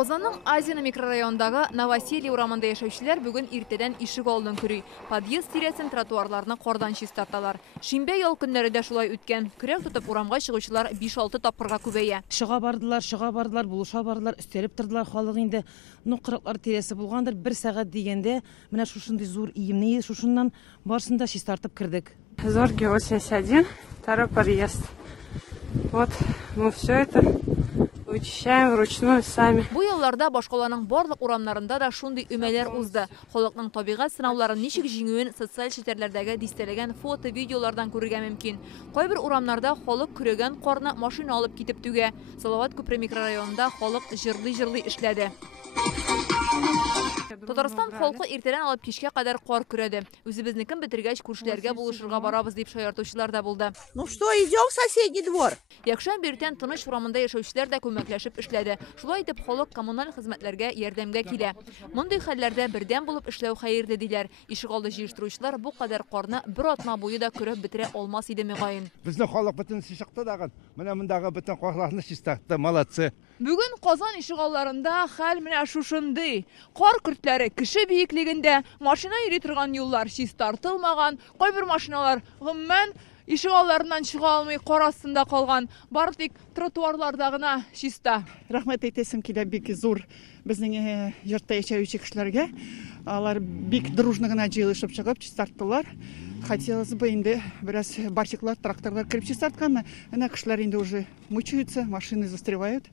Kozanның Азияны микрорайондағы Новоселье урамында яшәүчеләр бүген иртәдән ишек алдын күрүй. Подъезд тирәсен тротуарларны кордан чистарталар. Шимбә ял көннәре дә шулай үткән. Көрәк тотып урамга чыгучылар 5-6 тапкырга күбәя. Шыга бардылар, булыша бардылар, өстәлеп тордылар. Халык инде кырыклар тирәсе булгандыр. 1 сәгать дигәндә менә шушындый зур иемне шушыннан барсында чистартып кирдек. Зорге 81, второй подъезд. Вот мы все это вычищаем вручную сами. Бу елларда башкаланың барлык урамнарында да шундый өмәләр узды. Халыкның табигать сынауларын ничек җиңүен социаль челтәрләрдәге дистәләгән фото, видеолардан күрергә мөмкин. Кайбер урамнарда халык көрәгән карны машина алып китеп түгә. Салават күпре микрорайонында халык җырлый эшләде. Татарстан халкы иртәдән алып кичкә кадәр кар күрәде. Үзебезнекен бетергәч күршеләргә булышырга барабыз дип шаяртучылар да булды. Ну что, идем в соседний двор? Якшәмбе иртән тыныч урамында яшәүчеләр дә күмәкләшеп эшләде. Шулай итеп халык коммуналь хезмәтләргә ярдәмгә килә. Мондый хәлләрдә бердәм булып эшләү хәерле диләр. Ишек алды җыештыручылар бу кадәр карны бер атна буе да көрәп бетерә алмас иде мөгаен. Безнең халык бөтен чыкты дагы. Менә мондагы бөтен карларны чистартты, молодцы. Бүген Казан ишек алларында хәл менә шушындый. Кар көртләре кеше биеклегендә, машина йөри торган юллар чистартылмаган, кайбер машиналар гомумән ишек алларыннан чыга алмый кар астында калган. Бары тик тротуарларда гына чиста. Рәхмәт әйтәсем килә бик зур безнең йортта яшәүче кешеләргә. Алар бик дружно гына җыелышып чыгып чистарттылар. Хотелось бы инде бераз барчыклар, тракторлар кирип чистартканны. Әнә кешеләр инде уже мучаются, машины застревают.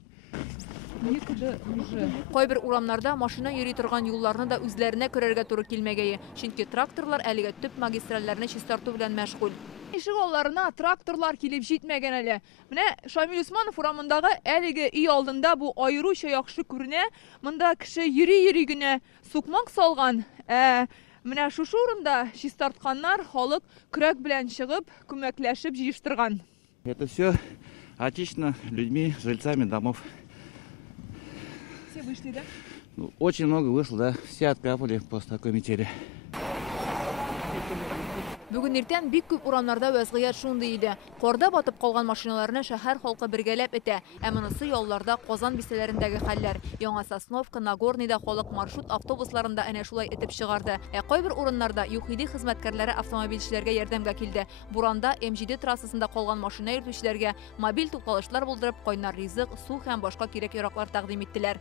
Кайбер урамнарда машина йөри торган юлларны да үзләренә көрәргә туры килмәгәе. Чөнки тракторлар әлегә төп магистральләрне чистарту белән мәшгуль. Ишек алларына тракторлар килеп җитмәгән әле. Менә Шамил Усманов урамындагы әлеге өй алдында бу аеруча яхшы күренә. Монда кеше йөри генә сукмак салган. Менә шушы урында чистартканнар халык көрәк белән чыгып, күмәкләшеп җыештырган. Это все отечественно людьми, жильцами домов. Все вышли, да? Очень много вышло, да. Все откапывали после такой метели. Бүген иртән бик күп урамнарда вазгыять шундый иде. Карда батып калган машиналарны шәһәр халкы бергәләп этә. Ә монысы ялларда Казан бистәләрендәге хәлләр. Яңа Сосновка, Нагорныйда халык маршрут автобусларында әнә шулай этеп чыгарды. Ә кайбер урыннарда ЮХИДИ хезмәткәрләре автомобильчеләргә ярдәмгә килде. Буранда М7 трассасында калган машина йөртүчеләргә мобиль тукталышлар булдырып, кайнар ризык, су һәм башка кирәк-яраклар тәкъдим иттеләр.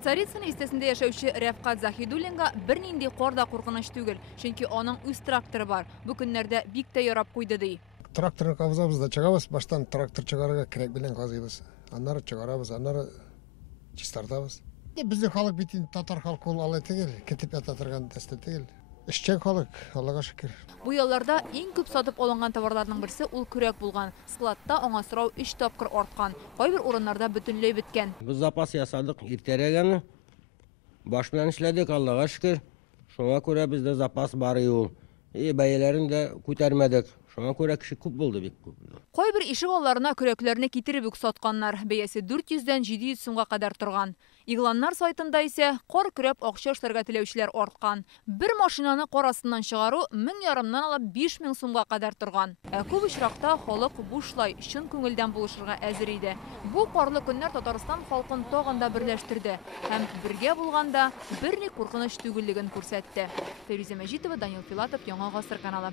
Царицын истәсендә яшәүче Рәфкать Захидуллинга бернинди кар да куркыныч түгел, чөнки аның үз тракторы бар. Бу көннәрдә бик тә ярап куйды ди. Тракторны кабызабыз да чыгабыз, баштан трактор чыгарга кирәк белән казыйбыз. Аннары чыгарабыз, аннары чистартабыз. Безнең халык бит татар халкы ул алай түгел, кетип ята торган дәстә түгел. Эшчән халык, Аллага шөкер. Бу елларда иң күп сатып алынган товарларның берсе ул көрәк булган. Складта аңа сорау 3 тапкыр арткан. Кайбер урыннарда бөтенләй беткән. Без запас ясадык иртәрәгәне. Баш белән эшләдек, Аллага шөкер. Шуңа күрә бездә запас бар ул. Бәяләрен дә күтәрмәдек. Шуңа күрә кеше күп булды бик күп. Кайбер ишек алларына көрәкләрне китереп үк сатканнар. Бәясе 400-дән 700 сумга кадәр торган. Игъланнар сайтында исә кар көрәп акча эшләргә теләүчеләр арткан. Бер машинаны кар астыннан чыгару 1000 алып 5000 сумга кадәр торган. Ә күп очракта халык бушлай чын күңелдән булышырга әзер иде. Бу карлы көннәр Татарстан халкын тагын да берләштерде һәм бергә булганда берни куркыныч түгеллеген күрсәтте. Фәризә Мәҗитова, Данил Филатов, Яңа Гасыр каналы.